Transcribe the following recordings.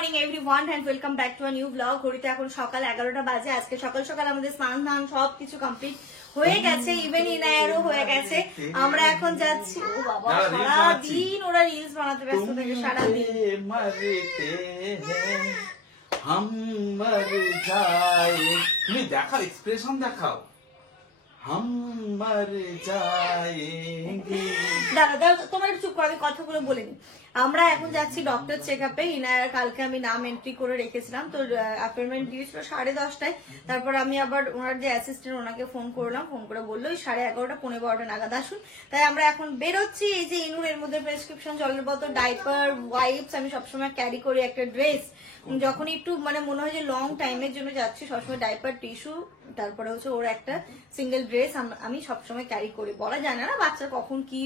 Morning everyone and welcome back to a new blog. ঘড়িতে এখন সকাল 11টা বাজে। আজকে সকাল সকাল আমাদের স্নান ধান সবকিছু কমপ্লিট হয়ে গেছে, ইভেন ইনায়ারও হয়ে গেছে। আমরা এখন যাচ্ছি। ও বাবা, সারাদিন ওরা রিলস বানাতে ব্যস্ত থাকে সারাদিন। তুমি দেখাও, এক্সপ্রেশন দেখাও। দাদা তোমার একটু চুপ করো, আমি কথাগুলো বলে নি। আমরা এখন যাচ্ছি ডক্টর চেক আপে। ইনায়ার কালকে আমি নাম এন্ট্রি করে রেখেছিলাম, তো অ্যাপয়েন্টমেন্ট দিয়েছিল 10:30টায়। তারপর আমি আবার ওনার যে অ্যাসিস্ট্যান্ট ওনাকে ফোন করলাম, ফোন করে বললো 11:30 11:15 নাগাদ আসুন। তাই আমরা এখন বেরোচ্ছি। এই যে ইনুর এর মধ্যে প্রেসক্রিপশন, জলের বোতল, ডাইপার, ওয়াইপস আমি সবসময় ক্যারি করি, একটা ড্রেস। যখন একটু মনে হয় যে লং টাইমের জন্য যাচ্ছি, সবসময় ডাইপার, টিস্যু, তারপরে হচ্ছে ওর একটা সিঙ্গেল ড্রেস আমি সবসময় ক্যারি করি। বলা যায় না বাচ্চার কখন কি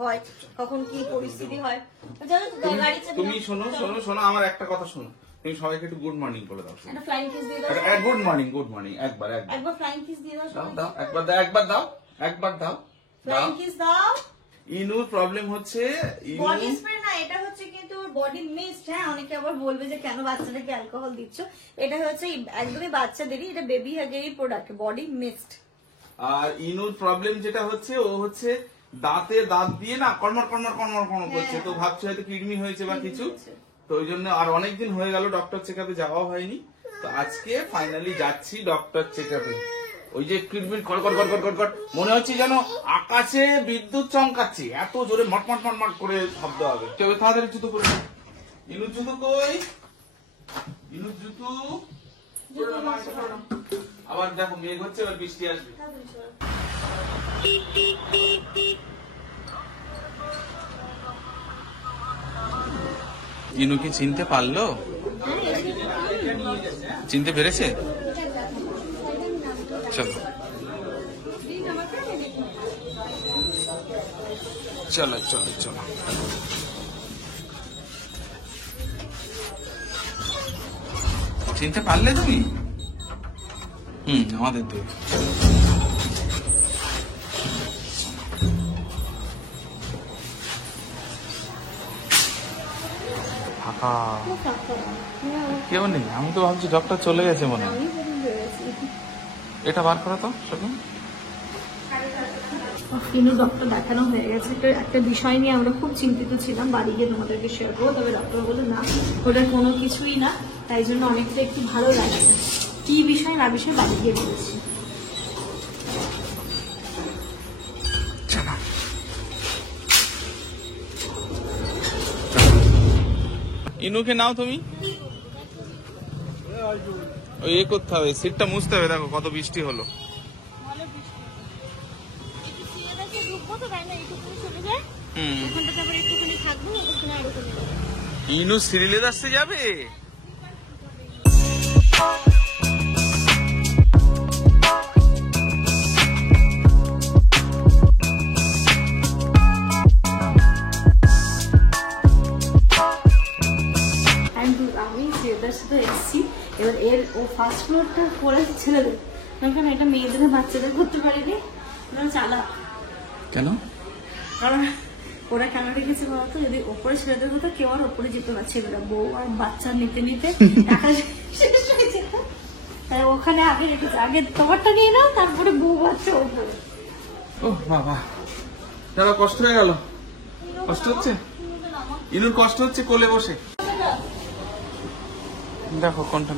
হয়, কখন কি পরিস্থিতি হয়। তুমি শোনো শোনো শোনো, আমার একটা কথা শোনো। তুমি সবাইকে একটু গুড মর্নিং বলে দাও। একটা ফ্লাইং কিস দিয়ে দাও। Good morning, good morning. একবার ফ্লাইং কিস দিয়ে দাও। দাও, একবার দাও। ফ্লাইং কিস দাও। ইনুর প্রবলেম হচ্ছে বডি স্প্রে না, এটা হচ্ছে কিন্তু বডি মিস্ট। হ্যাঁ, অনেকে আবার বলবে যে কেন বাচ্চাটাকে অ্যালকোহল দিচ্ছ। এটা হচ্ছে একদমই বাচ্চাদেরই, এটা বেবি হেয়ারেরই প্রোডাক্ট, বডি মিস্ট। আর ইনুর প্রবলেম যেটা হচ্ছে, ও হচ্ছে দাঁতে দাঁত দিয়ে না কর্মর করছে। তো ভাবছে হয়তো কিডনি হয়েছে বা কিছু, তো ওই জন্য আর অনেকদিন হয়ে গেল ডক্টর চেকআপে যাওয়া হয়নি। তো আজকে ফাইনালি যাচ্ছি ডক্টর চেকআপে। ওই যে ট্রিটমেন্ট কর মনে হচ্ছে যেন আকাশে বিদ্যুৎ চমকাচ্ছে, এত জোরে মটমট করে শব্দ হবে। তবে তাড়াতাড়ি জুতো পরে নাও। ইনুর জুতো কই? ইনুর জুতো আবার দেখো মেঘ হচ্ছে, এবার বৃষ্টি আসবে। ইনু কি চিনতে পারলো? চিনতে পেরেছে? চলো চলো চলো চলো। চিনতে পারলে তুমি? আমাদের দেখ ফাঁকা, কেউ নেই। আমি তো ভাবছি ডক্টর চলে গেছে মনে হয়। এটা বার করো তো সব। ইনু ডক্টর দেখানো হয়ে গেছে। একটা বিষয় নিয়ে আমরা খুব চিন্তিত ছিলাম, বাড়ি গিয়ে তোমাদেরকে শেয়ার করবো। তবে ডক্টর বলে না, ওটা কোনো কিছুই না। তাই জন্য অনেকটা একটু ভালো লাগছে। কি বিষয় না বিষয় বাড়ি গিয়ে বলেছি। ইনুকে নাও তুমি, ওই এ করতে হবে, সিটটা মুছতে হবে। দেখো কত বৃষ্টি হলো। ইনু সিরিলে আসতে যাবে। এবার এর ও ফার্স্ট ফ্লোরটা করেছে ছেলেদের, কারণ এটা মেয়েদের বাচ্চাদের করতে পারেনি। চালা কেন? কারণ ওরা কেন রেখেছে বলতো, যদি ওপরে ছেলেদের হতো কেউ আর ওপরে যেত না, ছেলেরা বউ আর বাচ্চা নিতে টাকা শেষ হয়ে যেত। তাই ওখানে আগে রেখেছে, আগে তোমারটা নিয়ে নাও, তারপরে বউ বাচ্চা ওপরে। ও বাবা, দাদা কষ্ট হয়ে গেল। কষ্ট হচ্ছে ইনুর, কষ্ট হচ্ছে কোলে বসে। দেখো কোনটা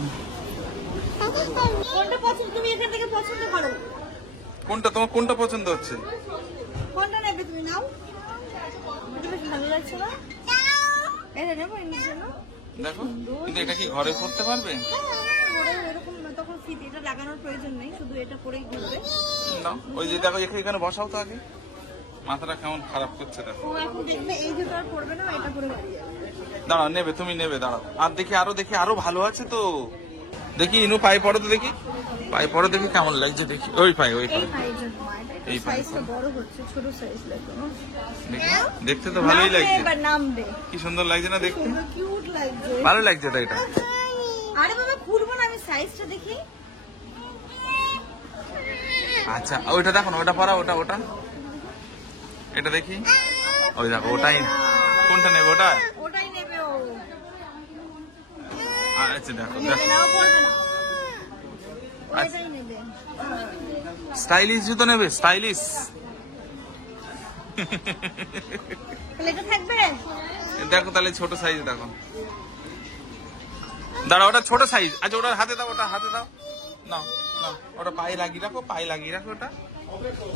পছন্দ, তুমি এখান থেকে পছন্দ করো। কোনটা তোমার, কোনটা পছন্দ হচ্ছে? কোনটা নেবে তুমি? নাও, বেশ ভালো লাগছে না? এটা নেবো এর জন্য। দেখো, কিন্তু এটা কি ঘরে পড়তে পারবে? এরকম তখন ফিতে এটা লাগানোর প্রয়োজন নেই, শুধু এটা পরেই ঘুরবে। না, ওই যে দেখো এখানে বসাও তো আগে। মাথাটা কেমন খারাপ করছে দেখো। ও এখন দেখবে এই জুতো আর পরবে না, এটা পরে বাড়ি যাবে। দাঁড়াও, নেবে তুমি নেবে, দাঁড়াও। আর দেখি আরো ভালো আছে তো। দেখি ইনু পায়ে পড়ো তো, দেখি পায়ে পড়ো, দেখি কেমন লাগছে দেখি। ওই পায়ে এই সাইজটা বড় হচ্ছে, ছোট সাইজ লাগবে না? দেখতে তো ভালোই লাগছে। এবার নাম দে। কি সুন্দর লাগছে না দেখতে? কিউট লাগছে, ভালো লাগছে তো এটা। আরে বাবা খুলবো না, আমি সাইজটা দেখি। আচ্ছা ওইটা দেখো না, ওটা পরা, ওটা এটা দেখি। ওই দেখো ওটাই, কোনটা নেবে? ওটাই নেবে ও। আচ্ছা দেখো নেবে নাও, পড়বে না। আচ্ছা। এটাই নেবে। স্টাইলিশ জুতো নেবে, স্টাইলিশ। তাহলে এটা থাকবে? দেখো তাহলে ছোট সাইজ দেখো। দাঁড়া, ওটা ছোট সাইজ। আচ্ছা ওটা হাতে দাও, ওটা হাতে দাও। নাও নাও, ওটা পায়ে লাগিয়ে রাখো, পায়ে লাগিয়ে রাখো ওটা।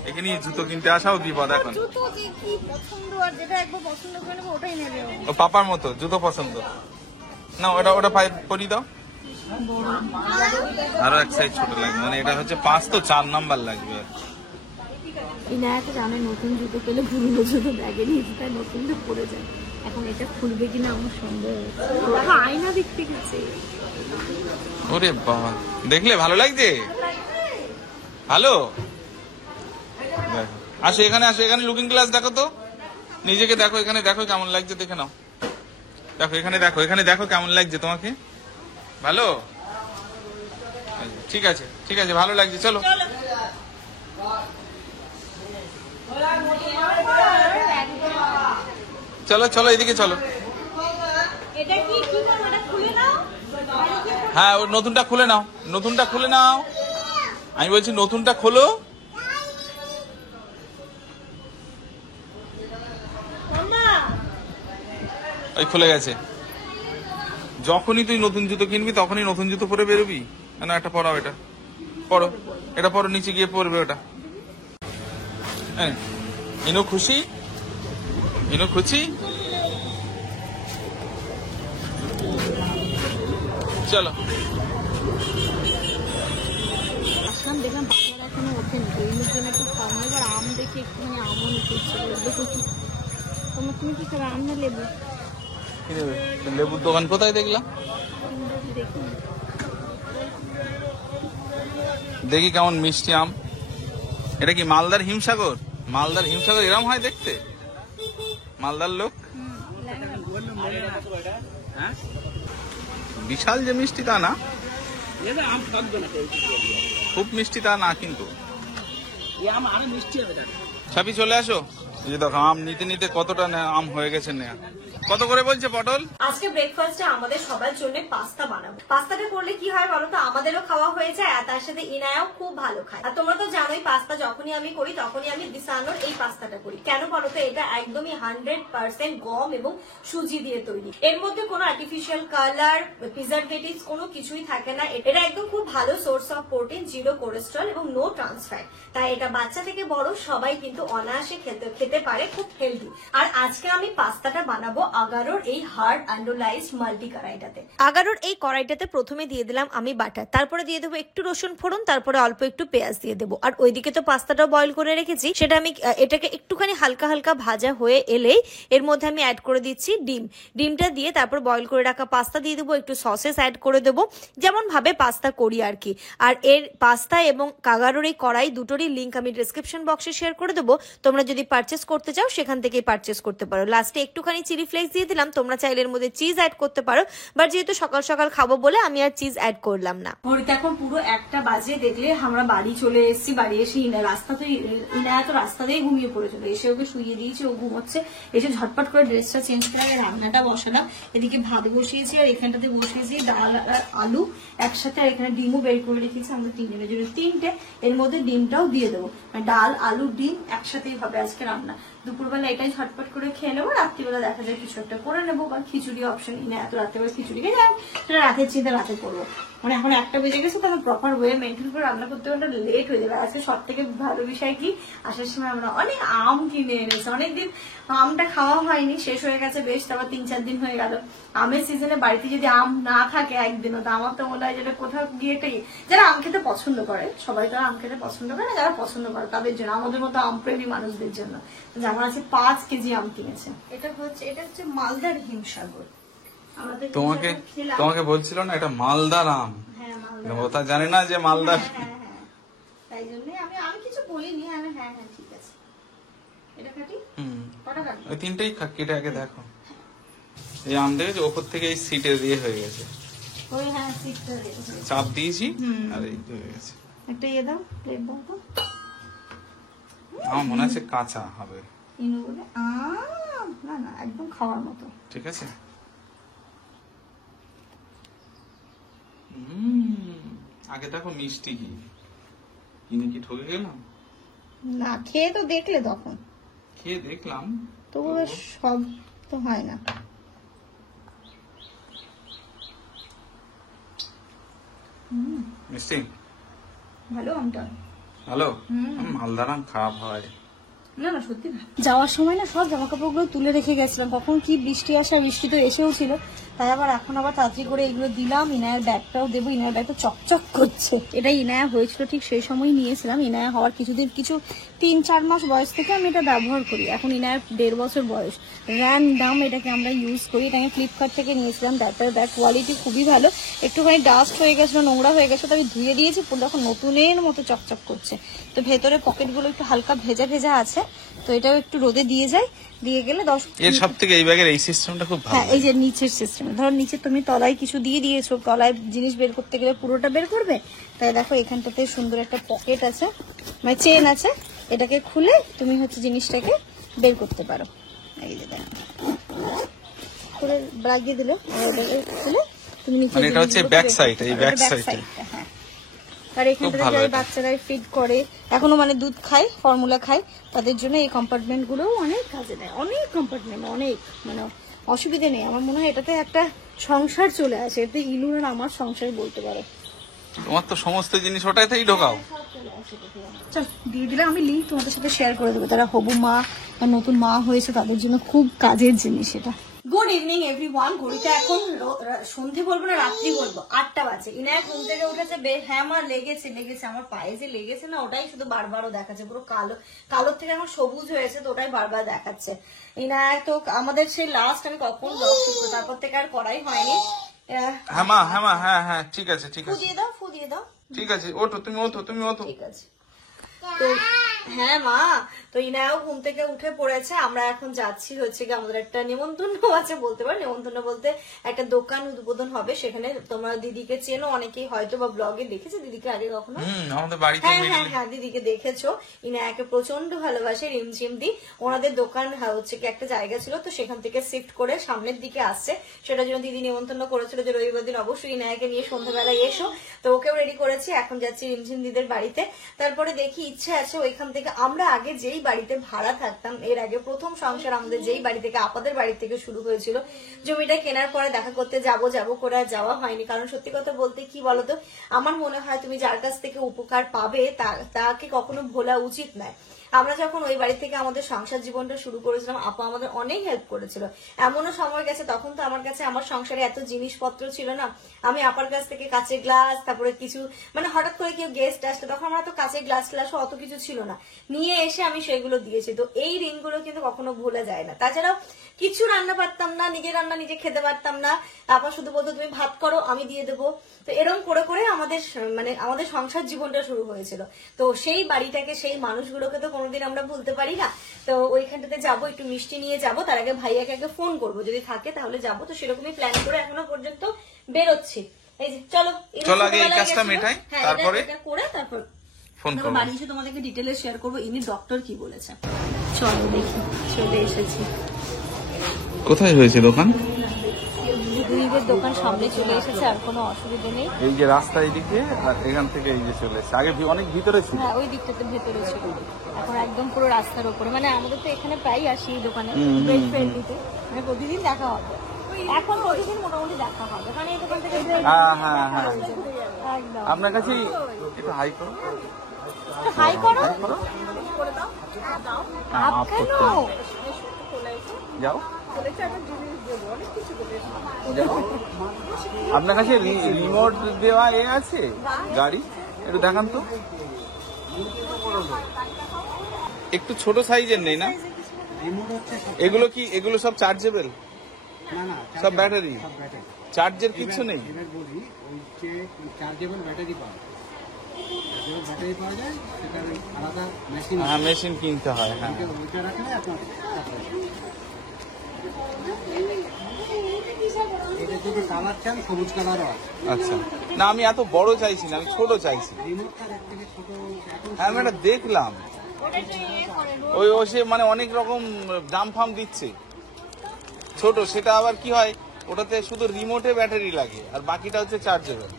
এখানে জুতো কিনতে আসাও বিপদ এখন। জুতো যে কি পছন্দ, আর যেটা একবার পছন্দ করে নেবে ওটাই নেবে ও। ও পাপার মতো জুতো পছন্দ। না ওটা ওটা পায়ে পরিয়ে দাও। আরো এক সাইজ ছোট লাগবে, মানে এটা হচ্ছে 5 তো 4 নাম্বার লাগবে। ইনায়াকে জানে নতুন জুতো পেলে পুরনো জুতো ব্যাগে নিয়ে তাই নতুনটা পরে যায়। এখন এটা খুলবে কিনা আমার সন্দেহ হচ্ছে। আয়না দেখতে গেছে। ওরে বাবা, দেখলে ভালো লাগছে? ভালো, দেখো আসো এখানে, আসো এখানে লুকিং গ্লাস দেখো তো, নিজেকে দেখো, এখানে দেখো কেমন লাগছে, দেখে নাও। দেখো এখানে দেখো, এখানে দেখো কেমন লাগছে তোমাকে। ভালো, ঠিক আছে ঠিক আছে, ভালো লাগছে, চলো। চলো চলো এদিকে চলো। এটা কি কি করব, এটা খুলে নাও। হ্যাঁ ওর নতুনটা খুলে নাও, নতুনটা খুলে নাও। আমি বলছি নতুনটা খোলো। ওই খুলে গেছে। যখনই তুই নতুন জুতো কিনবি তখনই নতুন জুতো পরে বেরোবি। না এটা পরাও, এটা পরো, এটা পরো, নিচে গিয়ে পরবে ওটা। ইনো খুশি, ইনো খুশি, চলো। আসলাম দেখলাম বাচ্চারা এখনো ওঠেনি, দৈনিক জন্য একটু কম হয়। এবার আম দেখে একটুখানি আমও নিতে ইচ্ছে করলো। দেখো কি তোমার, তুমি কি খাবে, আম না লেবু? কি নেবে? লেবুর দোকান কোথায় দেখলাম? দেখি দেখি কেমন মিষ্টি আম। এটা কি মালদার হিমসাগর? মালদার হিমসাগর এরম হয় দেখতে? মালদার লোক বিশাল যে মিষ্টি তা না, খুব মিষ্টি তা না, কিন্তু ছাপি চলে আসো। এই যে দেখো আম নিতে নিতে কতটা আম হয়ে গেছে নেয়া। কত করে বলছে পটল? আজকে ব্রেকফাস্টে আমাদের সবার জন্য পাস্তা বানাবো। পাস্তাটা করলে কি হয় বলো তো, আমাদেরও খাওয়া হয়ে যায় আর তার সাথে ইনায়াও খুব ভালো খায়। আর তোমরা তো জানোই পাস্তা যখনই আমি করি তখনই আমি বিসানোর এই পাস্তাটা করি। কেন বলো তো, এটা একদমই 100% গম এবং সুজি দিয়ে তৈরি। এর মধ্যে কোনো আর্টিফিশিয়াল কালার, প্রিজারভেটিভস কোনো কিছুই থাকে না। এটা একদম খুব ভালো source of protein, zero cholesterol এবং নো ট্রান্স ফ্যাট। তাই এটা বাচ্চা থেকে বড় সবাই কিন্তু অনায়াসে খেতে পারে, খুব হেলদি। আর আজকে আমি পাস্তাটা বানাবো আগারোর এই হার্ড আন্ডোলাইজড মাল্টি কড়াইটাতে। আগারোর এই কড়াইটাতে প্রথমে দিয়ে দিলাম আমি বাটার, তারপরে দিয়ে দেবো একটু রসুন ফোড়ন, তারপরে অল্প একটু পেঁয়াজ দিয়ে দেবো। আর ওইদিকে তো পাস্তাটাও বয়েল করে রেখেছি, সেটা আমি এটাকে একটুখানি হালকা হালকা ভাজা হয়ে এলেই এর মধ্যে আমি অ্যাড করে দিচ্ছি ডিম। ডিমটা দিয়ে তারপর বয়েল করে রাখা পাস্তা দিয়ে দেবো, একটু সসেস অ্যাড করে দেবো, যেমন ভাবে পাস্তা করি আর কি। আর এর পাস্তা এবং আগারোর এই কড়াই দুটোরই লিঙ্ক আমি ডেসক্রিপশন বক্সে শেয়ার করে দেবো। তোমরা যদি পারচেস করতে চাও সেখান থেকেই পারচেস করতে পারো। লাস্টে একটুখানি চিলি ফ্লেক্স দিয়ে দিলাম, তোমরা চাইলে এর মধ্যে চিজ অ্যাড করতে পারো, বাট যেহেতু সকাল সকাল খাবো বলে আমি আর চিজ অ্যাড করলাম না। ঘড়িতে এখন পুরো 1টা বাজে, দেখলে আমরা বাড়ি চলে এসেছি। বাড়ি এসে ইনায়া তো রাস্তাতেই ঘুমিয়ে পড়েছিল, এসে ওকে শুইয়ে দিয়েছি, ও ঘুমোচ্ছে। এসে ঝটপট করে ড্রেসটা চেঞ্জ করে রান্নাটা বসালাম। এদিকে ভাত বসিয়েছি আর এখানটাতে বসিয়েছি ডাল আর আলু একসাথে, আর এখানে ডিমও বের করে রেখেছি আমরা তিনজনের জন্য 3টে। এর মধ্যে ডিমটাও দিয়ে দেবো, ডাল আলু ডিম একসাথেই হবে আজকে রান্না। দুপুরবেলা এটাই ঝটপট করে খেয়ে নেবো, রাত্রিবেলা দেখা যায় কিছু একটা করে নেবো, বা খিচুড়ি অপশন না, এত রাত্রেবেলা খিচুড়ি খেয়ে যায় সেটা রাতের চিন্তা রাতে করবো। মানে এখন 1টা বেজে গেছে, তখন প্রপার ওয়ে মেনটেন করে রান্না করতে গেলে লেট হয়ে যাবে। আজকে সব থেকে ভালো বিষয় কি, আসার সময় আমরা অনেক আম কিনে এনেছি। অনেকদিন আমটা খাওয়া হয়নি, শেষ হয়ে গেছে বেশ, তারপর 3-4 দিন হয়ে গেল। আমের সিজনে বাড়িতে যদি আম না থাকে একদিনও, তো আমার তো মনে হয় যেটা কোথাও গিয়ে যারা আম খেতে পছন্দ করে, সবাই তো আম খেতে পছন্দ করে না, যারা পছন্দ করে তাদের জন্য, আমাদের মতো আম প্রেমী মানুষদের জন্য। আমার আছে 5 কেজি আম কিনেছে। এটা হচ্ছে মালদার হিমসাগর। তোমাকে বলছিল না এটা মালদার আম? হ্যাঁ মালদার, ওটা জানি না যে মালদার। তাই জন্য আমি কিছু বলিনি। হ্যাঁ ঠিক আছে, এটা কাটি। কটা কাটি? ওই 3টেই কেটে আগে দেখো। এই আম দেখেছো ওপর থেকে এই সিটে দিয়ে হয়ে গেছে। ওই হ্যাঁ সিটটা চাপ দিয়েছি আর এই হয়ে গেছে। একটা দাও, প্লেট দাও তো। আমার মনে আছে কাঁচা হবে। ইনু বলে না একদম খাওয়ার মতো। ঠিক আছে, আগে দেখো মিষ্টি কি কিনে কি ঠকে গেলাম? না খেয়ে তো দেখলে তখন, খেয়ে দেখলাম তবু সব তো হয় না। মিষ্টি ভালো আমটা, ভালো। মালদার আম খারাপ হয় না না সত্যি না। যাওয়ার সময় না সব জামা কাপড়গুলো তুলে রেখে গেছিলাম, কখন কি বৃষ্টি আসা, বৃষ্টি তো এসেও ছিল, তাই আবার এখন আবার তাড়াতাড়ি করে এগুলো দিলাম। ইনায়ের ব্যাগটাও দেবো, ইনায়ের ব্যাগটা চকচক করছে। এটা ইনায়া হয়েছিল ঠিক সেই সময় নিয়েছিলাম। ইনায়া হওয়ার কিছু 3-4 মাস বয়স থেকে আমি এটা ব্যবহার করি। এখন ইনায়ের 1.5 বছর বয়স। র্যান্ডাম এটাকে আমরা ইউজ করি, এটাকে ফ্লিপকার্ট থেকে নিয়েছিলাম। ব্যাগটার ব্যাগ কোয়ালিটি খুবই ভালো, একটুখানি ডাস্ট হয়ে গেছিলো, নোংরা হয়ে গেছে, তো আমি ধুয়ে দিয়েছি, পুরো এখন নতুনের মতো চকচক করছে। তো ভেতরে পকেটগুলো একটু হালকা ভেজা ভেজা আছে, তো এটাও একটু রোদে দিয়ে যায়, দিয়ে গেলে 10। এর সব থেকে এই ব্যাগের এই সিস্টেমটা খুব ভালো। হ্যাঁ, এই যে নিচের সিস্টেম, ধরো নিচে তুমি তলায় কিছু দিয়ে দিয়েছো, তলায় জিনিস বের করতে গেলে পুরোটা বের করবে, তাই দেখো এখানটাতে সুন্দর একটা পকেট আছে, মানে চেন আছে, এটাকে খুলে তুমি হচ্ছে জিনিসটাকে বের করতে পারো। এই যে দেখো খুলে লাগিয়ে দিলে, খুলে তুমি নিচে, মানে এটা হচ্ছে ব্যাক সাইড, এই ব্যাক সাইডে। হ্যাঁ, আর এখানটাতে যারা বাচ্চারা ফিড করে, এখনো মানে দুধ খায়, ফর্মুলা খায়, তাদের জন্য এই কম্পার্টমেন্ট গুলো অনেক কাজে দেয়। অনেক কম্পার্টমেন্ট, অনেক, মানে অসুবিধা নেই। আমার মনে হয় এটাতে একটা সংসার চলে আসে, এতে ইলুর আর আমার সংসার বলতে পারো। তোমার তো সমস্ত জিনিস ওটাতেই ঢোকাও। চল দিয়ে দিলে, আমি লিঙ্ক তোমাদের সাথে শেয়ার করে দেবো। তারা হবু মা বা নতুন মা হয়েছে তাদের জন্য খুব কাজের জিনিস এটা। Good evening everyone. ঘড়িটা এখন সন্ধে বলবো না রাত্রি বলবো, 8টা বাজে। ইনায়া ঘুম থেকে উঠেছে, হ্যাঁ আমার লেগেছে, আমার পায়ে যে লেগেছে না, ওটাই শুধু বারবারও দেখাচ্ছে, পুরো কালোর থেকে এখন সবুজ হয়েছে, তো ওটাই বারবার দেখাচ্ছে। ইনায়া তো আমাদের সেই লাস্ট আমি কখন ব্লগ শুরু, তারপর থেকে আর করাই হয়নি। হ্যাঁ মা, হ্যাঁ মা, হ্যাঁ হ্যাঁ ঠিক আছে, ঠিক আছে, ফু দিয়ে দাও, ঠিক আছে, ওঠো তুমি, ওঠো তুমি, ওঠো। ঠিক আছে। তো হ্যাঁ মা, তো ইনায়াও ঘুম থেকে উঠে পড়েছে। আমরা এখন যাচ্ছি হচ্ছে কি, আমাদের একটা নেমন্তন্ন আছে বলতে পারো। নেমন্তন্ন বলতে একটা দোকান উদ্বোধন হবে, সেখানে তোমরা দিদিকে চেনো অনেকেই, হয়তো বা ব্লগে দেখেছো দিদিকে আগে কখনো। আমাদের বাড়িতে। হ্যাঁ হ্যাঁ, দিদিকে দেখেছো। ইনায়াকে প্রচন্ড ভালোবাসে, রিমঝিম দি। ওনাদের দোকান হচ্ছে কি একটা জায়গা ছিল, তো সেখান থেকে শিফট করে সামনের দিকে আসছে, সেটার জন্য দিদি নেমন্তন্ন করেছিল যে রবিবার দিন অবশ্যই ইনায়াকে নিয়ে সন্ধ্যাবেলায় এসো। তো ওকেও রেডি করেছি, এখন যাচ্ছি রিমঝিম দিদের বাড়িতে। তারপরে দেখি ইচ্ছে আছে ওইখান থেকে, আমরা আগে যেই বাড়িতে ভাড়া থাকতাম, এর আগে প্রথম সংসার আমাদের যেই বাড়ি থেকে, আপাদের বাড়ি থেকে শুরু হয়েছিল, জমিটা কেনার পরে দেখা করতে যাব করে আর যাওয়া হয়নি। কারণ সত্যি কথা বলতে কি বলতো, আমার মনে হয় তুমি যার কাছ থেকে উপকার পাবে তাকে কখনো ভোলা উচিত নয়। আমরা যখন ওই বাড়ি থেকে আমাদের সংসার জীবনটা শুরু করেছিলাম, আপা আমাদের অনেক হেল্প করেছিল। এমনও সময় গেছে, তখন তো আমার কাছে আমার সংসারে এত জিনিসপত্র ছিল না, আমি আপার কাছ থেকে কাঁচের গ্লাস, তারপরে কিছু মানে হঠাৎ করে কেউ গেস্ট আসলে, তখন আমার তো কাঁচের গ্লাস অত কিছু ছিল না, নিয়ে এসে আমি সেগুলো দিয়েছি। তো এই ঋণগুলো কিন্তু কখনো ভুলে যায় না। তাছাড়াও কিছু রান্না পারতাম না, নিজের রান্না নিজে খেতে পারতাম না, আপা শুধু বলতো তুমি ভাত করো আমি দিয়ে দেবো। তো এরকম করে করে আমাদের সংসার জীবনটা শুরু হয়েছিল। তো সেই বাড়িটাকে, সেই মানুষগুলোকে তো কোনোদিন আমরা ভুলতে পারি না। তো ওইখানটাতে যাবো, একটু মিষ্টি নিয়ে যাব, তার আগে ভাইয়াকে আগে ফোন করবো, যদি থাকে তাহলে যাবো। তো সেরকমই প্ল্যান করে এখনো পর্যন্ত বেরোচ্ছি। এই যে চলো আগে এই কাজটা মেটাই, তারপরে করে তারপর ফোন করব, বাড়ি এসে তোমাদেরকে ডিটেইলে শেয়ার করবো ইনি ডক্টর কি বলেছে। চলো দেখি, চলে এসেছি। কোথায় হয়েছে দোকান? দুইদের দোকান সামনে চলে এসেছে, আর কোনো অসুবিধা নেই। এই যে রাস্তা এইদিকে, আর এখান থেকে এই যে চলে এসেছে। আগে অনেক ভিতরে ছিল। হ্যাঁ, ওই দিকটাতে ভেতরে ছিল, এখন একদম পুরো রাস্তার উপরে। মানে আমাদের তো এখানে প্রায় আসি এই দোকানে, ব্রেড ফ্রেন্ডলিতে, মানে প্রতিদিন দেখা হবে। এখন প্রতিদিন মোটামুটি দেখা হবে, কারণ এই দোকান থেকে একদম। আপনার কাছে একটু হাই করো, হাই করো, আপ কেন যাও। আপনার কাছে রিমোট দেওয়া এ আছে গাড়ি, একটু দেখান তো। একটু ছোট সাইজের নেই না এগুলো? কি এগুলো সব চার্জেবল? সব ব্যাটারি, চার্জের কিছু নেই? হ্যাঁ, মেশিন কিনতে হয়। হ্যাঁ, আচ্ছা। না আমি এত বড় চাইছি না, আমি ছোট চাইছি। হ্যাঁ আমি এটা দেখলাম, ওই সে মানে অনেক রকম দাম ফাম দিচ্ছে ছোট, সেটা আবার কি হয়, ওটাতে শুধু রিমোটে ব্যাটারি লাগে আর বাকিটা হচ্ছে চার্জেবল।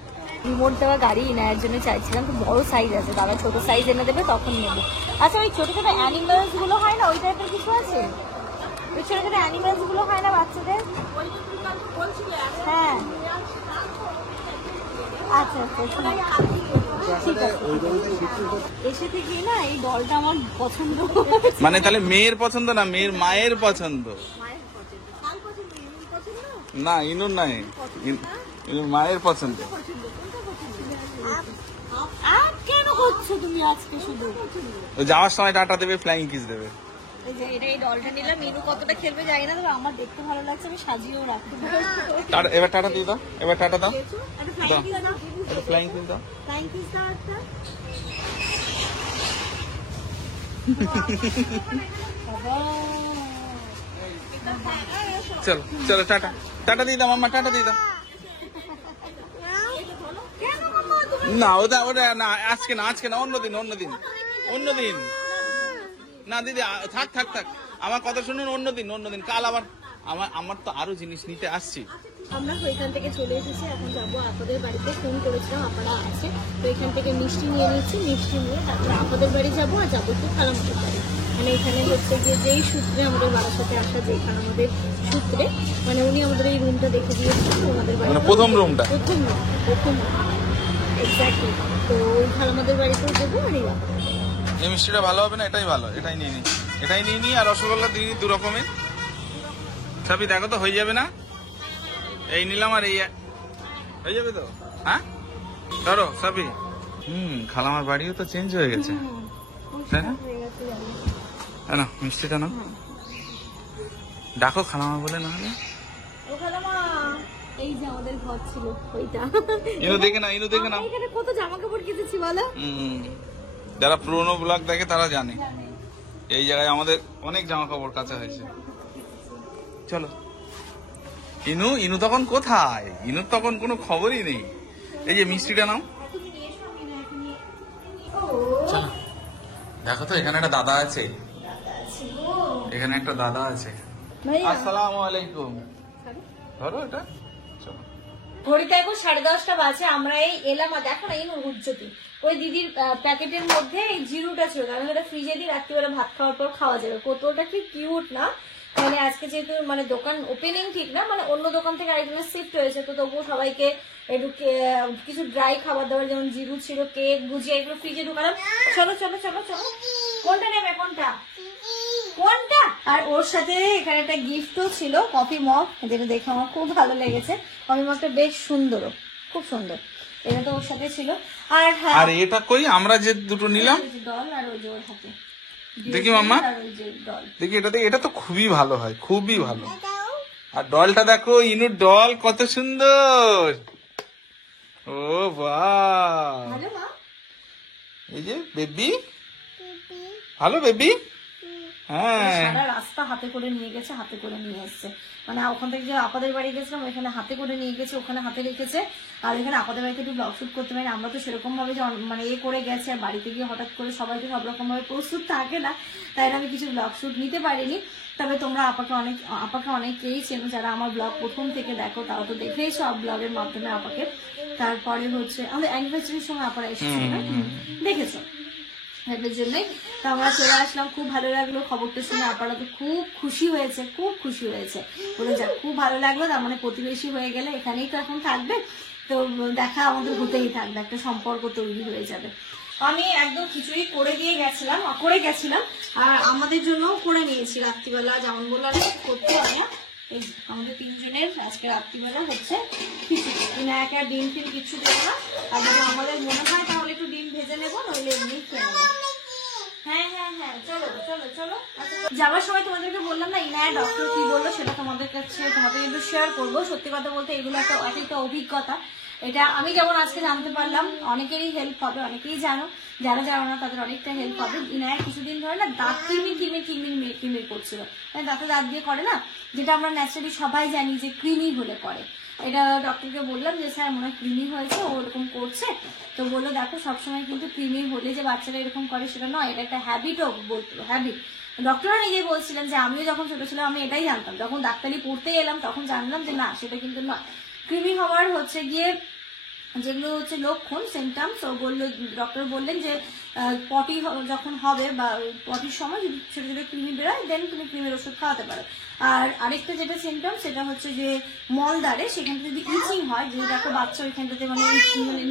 রিমোট দেওয়া গাড়ি নেওয়ার জন্য চাইছিলাম, তো বড় সাইজ আছে, দাদা ছোট সাইজ এনে দেবে তখন নেবো। আচ্ছা ওই ছোট ছোট অ্যানিমালস গুলো হয় না, ওই টাইপের কিছু আছে? ওই ছোট ছোট অ্যানিমালস গুলো হয় না বাচ্চাদের? হ্যাঁ আচ্ছা আচ্ছা ঠিক আছে। এসে থেকে না এই ডলটা আমার পছন্দ। মানে তাহলে মেয়ের পছন্দ না, মেয়ের মায়ের পছন্দ? না ইনুর নাই, ইনুর মায়ের পছন্দ। কেন করছো তুমি আজকে শুধু? যাওয়ার সময় টাটা দেবে, ফ্লাইং কিস দেবে। এটা এই ডলটা নিলাম, মিনু কতটা খেলবে জানি না, তবে আমার দেখতে ভালো লাগছে, আমি সাজিয়েও রাখতে পারি। এবার টাটা দিয়ে দাও, এবার টাটা দাও, ফ্লাইং কিস দাও। চলো চলো টাটা, টাটা দিয়ে দাও মাম্মা, টাটা দিয়ে দাও। না ওটা ওটা না, আজকে না, আজকে না, অন্যদিন অন্যদিন অন্যদিন। না দিদি থাক থাক থাক, আমার কথা শুনুন, অন্যদিন অন্যদিন, কাল আবার আমার তো আরো জিনিস নিতে আসছি। আমরা তো এখান থেকে চলে এসেছি, এখন যাবো আপনাদের বাড়িতে। ফোন করেছিলাম, আপনারা আছে, তো এখান থেকে মিষ্টি নিয়ে নিচ্ছি, মিষ্টি নিয়ে তারপরে আপনাদের বাড়ি যাবো, আর যাবো তো খালামদের বাড়ি। মানে এখানে হচ্ছে যে যেই সূত্রে আমাদের বাড়ার সাথে আসা, যেখানে আমাদের সূত্রে মানে উনি আমাদের এই রুমটা দেখে দিয়েছেন, ওনাদের বাড়ি প্রথম রুমটা, প্রথম এক্স্যাক্টলি। তো ওই খালামদের বাড়িতেও যাবো। আর এই মিষ্টিটা ভালো হবে না, এটাই ভালো, এটাই নিয়ে নি, এটাই নিয়ে নি। আর রসগোল্লা দিয়ে দু রকমের, সবই দেখো তো হয়ে যাবে না? এই নিলাম আর এই হয়ে যাবে তো? হ্যাঁ ধরো সবই। খালামার বাড়িও তো চেঞ্জ হয়ে গেছে, তাই না? না মিষ্টিটা না, ডাকো খালামা বলে, না হলে এই যে আমাদের ঘর ছিল ওইটা। ইনু দেখে না, ইনু দেখে না, এখানে কত জামা কাপড় কেটেছি বলো। যারা পুরোনো ব্লগ দেখে তারা জানে এই জায়গায় আমাদের অনেক জামা কাপড় কাচা হয়েছে। চলো ইনু, ইনু তখন কোথায়? ইনুর তখন কোনো খবরই নেই। এই যে মিষ্টিটা নাও। চলো দেখো তো, এখানে একটা দাদা আছে, এখানে একটা দাদা আছে। আসসালামু আলাইকুম। ধরো এটা, চলো। ঘড়িতে এখন 10:30 বাজে, আমরা এই এলাম। আর দেখো না এই উজ্জ্বতি, ওই দিদির প্যাকেটের মধ্যে এই জিরুটা ছিল, আমি ওটা ফ্রিজে দিয়ে রাত্রিবেলা ভাত খাওয়ার পর খাওয়া যাবে। কতটা কি কিউট না। মানে আজকে যেহেতু মানে দোকান ওপেনিং ঠিক না, মানে অন্য দোকান থেকে আরেকজনে শিফট হয়েছে, তো তবুও সবাইকে একটু কিছু ড্রাই খাবার দাবার যেমন জিরু ছিল, কেক, ভুজিয়া, এগুলো ফ্রিজে ঢুকালাম। চলো চলো চলো চলো, কোনটা নেবে, কোনটা কোনটা? আর ওর সাথে এখানে একটা গিফটও ছিল, কফি মগ, যেটা দেখে আমার খুব ভালো লেগেছে। কফি মগটা বেশ সুন্দর, খুব সুন্দর, এটা তো ওর সাথে ছিল। আর হ্যাঁ, আর এটা কই আমরা যে দুটো নিলাম, ডল আর ওই যে ওর হাতে দেখি মাম্মা, দেখি এটা দেখি, এটা তো খুবই ভালো হয়, খুবই ভালো। আর ডলটা দেখো, ইনুর ডল কত সুন্দর। ও বাহ, এই যে বেবি, ভালো বেবি। হ্যাঁ সারা রাস্তা হাতে করে নিয়ে গেছে, হাতে করে নিয়ে এসছে। মানে ওখান থেকে যে আপাদের বাড়ি গেছিলাম, ওখানে হাতে করে নিয়ে গেছে, ওখানে হাতে রেখেছে। আর এখানে আপাদের বাড়িতে একটু ব্লগ শুট করতে পারি, আমরা তো সেরকম ভাবে মানে করে গেছে, আর বাড়িতে গিয়ে হঠাৎ করে সবাই তো সব রকম ভাবে প্রস্তুত থাকে না, তাই আমি কিছু ব্লগ শুট নিতে পারিনি। তবে তোমরা আপাকে অনেকেই চেনো, যারা আমার ব্লগ প্রথম থেকে দেখো, তাও তো দেখেইছো ব্লগের মাধ্যমে আপাকে। তারপরে হচ্ছে আমাদের অ্যানিভার্সারির সময় আপারা এসেছিল না, দেখেছো, এটার জন্যই তো আমরা চলে আসলাম। খুব ভালো লাগলো খবরটা শুনে, আপনারা তো খুব খুশি হয়েছে, খুব খুশি হয়েছে, বলে যাক খুব ভালো লাগলো। তার মানে প্রতিবেশী হয়ে গেলে এখানেই তো এখন থাকবে, তো দেখা আমাদের হতেই থাকবে, একটা সম্পর্ক তৈরি হয়ে যাবে। আমি একদম খিচুড়ি করে গেছিলাম, আর আমাদের জন্য করে নিয়েছি রাত্রিবেলা, যেমন বললাম করতে হয় না। এই আমাদের তিনজনের আজকে রাত্রিবেলা হচ্ছে খিচুড়ি, একা ডিম ফিম কিছু দেবো না। আর যদি আমাদের মনে হয় তাহলে একটু ডিম ভেজে নেবো, নইলে এমনি খেয়ে নেবো। হ্যাঁ হ্যাঁ হ্যাঁ, চলো চলো চলো। যাওয়ার সময় তোমাদেরকে বললাম না ইনায়া ডক্টর কি বললো, সেটা তোমাদের কাছে তোমাদের কিন্তু শেয়ার করবো। সত্যি কথা বলতে এগুলো একটা অভিজ্ঞতা, এটা আমি যেমন আজকে জানতে পারলাম, অনেকেরই হেল্প হবে, অনেকেই জানো, যারা জানো না তাদের অনেকটা হেল্প হবে। ইনায়া কিছুদিন ধরে না দাঁত কিমির করছিল, দাঁতে দাঁত দিয়ে করে না, যেটা আমরা ন্যাচারালি সবাই জানি যে কৃমি হলে করে। এটা ডক্টরকে বললাম যে স্যার মনে হয় কৃমি হয়েছে, ও এরকম করছে। তো বললো দেখো সবসময় কিন্তু কৃমি হলে যে বাচ্চারা এরকম করে সেটা নয়, এটা একটা হ্যাবিটও বলতো, হ্যাবিট। ডক্টররা নিজেই বলছিলেন যে আমিও যখন ছোট ছিলাম আমি এটাই জানতাম, যখন ডাক্তারি পড়তে এলাম তখন জানলাম যে না, সেটা কিন্তু নয়। কৃমি হওয়ার হচ্ছে গিয়ে যেগুলো হচ্ছে লক্ষণ সিমটমস, বললো ডক্টর বললেন যে পটি যখন হবে বা পটির সময় যদি ছোট ছোট কৃমি বেরোয় দেন তুমি কৃমির ওষুধ খাওয়াতে পারো। আর আরেকটা যেটা সিমটম সেটা হচ্ছে যে মলদারে সেখানে যদি ইচিং হয়, যে দেখো বাচ্চা ওইখানটাতে মানে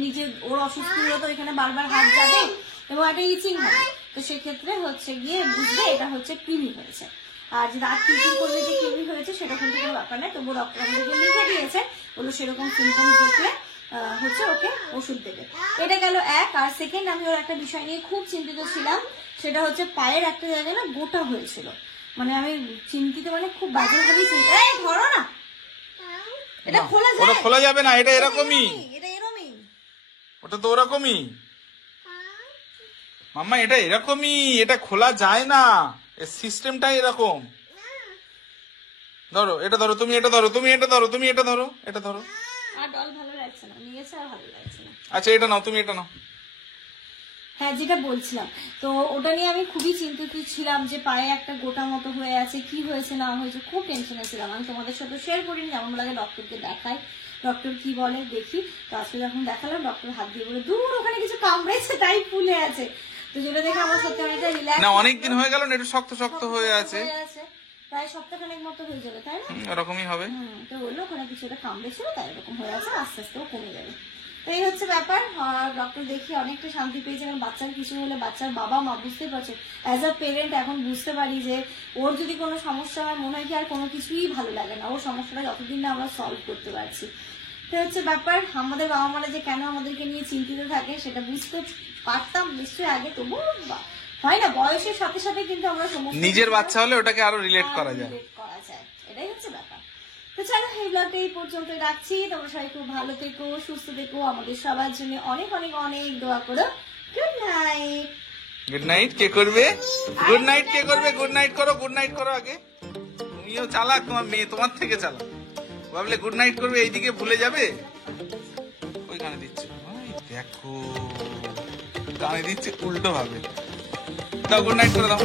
নিজে ওর অসুস্থ হলে তো ওইখানে বারবার হাত যাবে এবং একটা ইচিং হবে, তো সেক্ষেত্রে হচ্ছে গিয়ে বুঝবে এটা হচ্ছে কৃমি হয়েছে। আর যে দাঁত কিচিং করবে যে কৃমি হয়েছে সেটা কিন্তু কোনো ব্যাপার নেই, তবু ডক্টর আমাদেরকে লিখে দিয়েছে, বললো সেরকম সিমটমস দেখলে হচ্ছে ওকে ওষুধ দেবে। এটা গেল এক। আর সেকেন্ড, আমি ওর একটা বিষয় নিয়ে খুব চিন্তিত ছিলাম, সেটা হচ্ছে পায়ের একটা জায়গায় না গোটা হয়েছিল, মানে আমি চিন্তিত মানে খুব বাজে ভাবেই চিন্তিত। এই ধরো না, এটা খোলা যায়? ওটা খোলা যাবে না, এটা এরকমই, এটা এরকমই, ওটা তো ওরকমই মাম্মা, এটা এরকমই, এটা খোলা যায় না, এর সিস্টেমটাই এরকম। ধরো এটা ধরো, তুমি এটা ধরো, তুমি এটা ধরো, তুমি এটা ধরো, এটা ধরো। আর ডল ভালো লাগছে না, নিয়েছে আর ভালো লাগছে না। আচ্ছা এটা নাও, তুমি এটা নাও। হ্যাঁ, যেটা বলছিলাম, তো ওটা নিয়ে আমি খুবই চিন্তিত ছিলাম যে পায়ে একটা গোটা মতো হয়ে আছে, কি হয়েছে না হয়েছে খুব টেনশনে ছিলাম। আমি তোমাদের সাথে শেয়ার করিনি, যেমন লাগে ডক্টরকে দেখাই, ডক্টর কি বলে দেখি। তো আজকে যখন দেখালাম ডক্টর হাত দিয়ে বলে দূর ওখানে কিছু কামড়েছে তাই ফুলে আছে, তো যেটা দেখে আমার সত্যি অনেকটা রিল্যাক্স। না অনেকদিন হয়ে গেল না, একটু শক্ত শক্ত হয়ে আছে, প্রায় সপ্তাহখানেক মতো হয়ে যাবে, তাই না? এরকমই হবে। তো বললো ওখানে কিছু একটা কামড়েছিল তাই এরকম হয়ে আছে, আস্তে আস্তে কমে যাবে। তো এই হচ্ছে ব্যাপার। ডক্টর দেখি অনেকটা শান্তি পেয়েছে, কারণ বাচ্চার কিছু হলে বাচ্চার বাবা মা বুঝতে পারছে, অ্যাজ আ পেরেন্ট এখন বুঝতে পারি যে ওর যদি কোনো সমস্যা হয় মনে হয় কি আর কোনো কিছুই ভালো লাগে না, ওর সমস্যাটা যতদিন না আমরা সলভ করতে পারছি। তো হচ্ছে ব্যাপার, আমাদের বাবা মারা যে কেন আমাদেরকে নিয়ে চিন্তিত থাকে সেটা বুঝতে পারতাম নিশ্চয়ই আগে, তবু হয় না, বয়সের সাথে সাথে কিন্তু আমরা সমস্ত নিজের বাচ্চা হলে ওটাকে আরো রিলেট করা যায়, এটাই হচ্ছে ব্যাপার। তো চলো এই ব্লগটা এই পর্যন্ত রাখছি, তোমরা সবাই খুব ভালো থেকো, সুস্থ থেকো, আমাদের সবার জন্য অনেক অনেক অনেক দোয়া করো। Good night. গুড নাইট কে করবে? গুড নাইট কে করবে? গুড নাইট করো, গুড নাইট করো আগে। তুমিও চালাক, তোমার মেয়ে তোমার থেকে চালাক, ভাবলে গুড নাইট করবে এইদিকে ভুলে যাবে, ওইখানে দিচ্ছে, দেখো কানে দিচ্ছে উল্টো ভাবে। দাও গুড নাইট করে দাও।